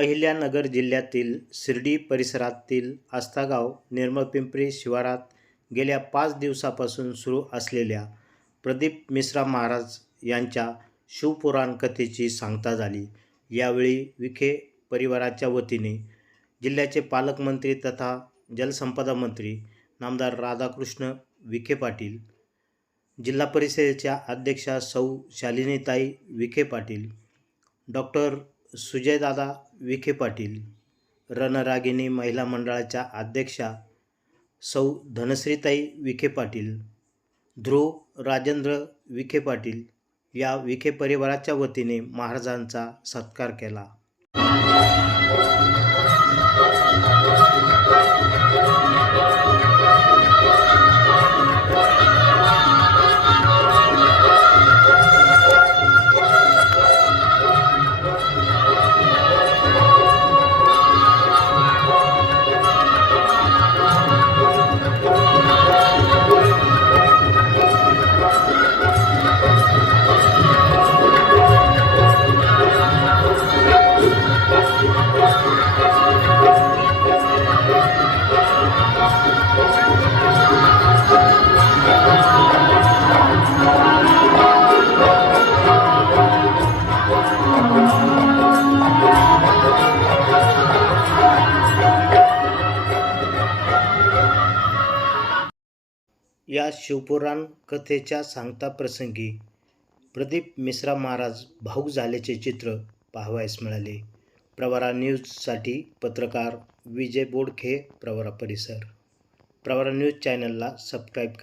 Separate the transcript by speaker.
Speaker 1: अहिल्यानगर जिल्ह्यातील शिर्डी परिसरातील आस्थागाव निर्मळपिंपरी शिवारात गेल्या पाच दिवसापासून सुरू असलेल्या प्रदीप मिश्रा महाराज यांच्या शिवपुराण कथेची सांगता झाली. यावेळी विखे परिवाराच्या वतीने जिल्ह्याचे पालकमंत्री तथा जलसंपदा मंत्री नामदार राधाकृष्ण विखे पाटील जिल्हा परिषदेच्या अध्यक्षा सौ शालिनीताई विखे पाटील डॉक्टर सुजयदादा विखे पाटील रणरागिणी महिला मंडळाच्या अध्यक्षा सौ धनश्रीताई विखे पाटील ध्रुव राजेंद्र विखे पाटील या विखे परिवाराच्या वतीने महाराजांचा सत्कार केला. या शिवपुराण कथेच्या सांगता प्रसंगी प्रदीप मिश्रा महाराज भाऊक झाल्याचे चित्र पाहावयास मिळाले. प्रवरा न्यूजसाठी पत्रकार विजय बोडखे प्रवरा परिसर. प्रवरा न्यूज चॅनलला सबस्क्राईब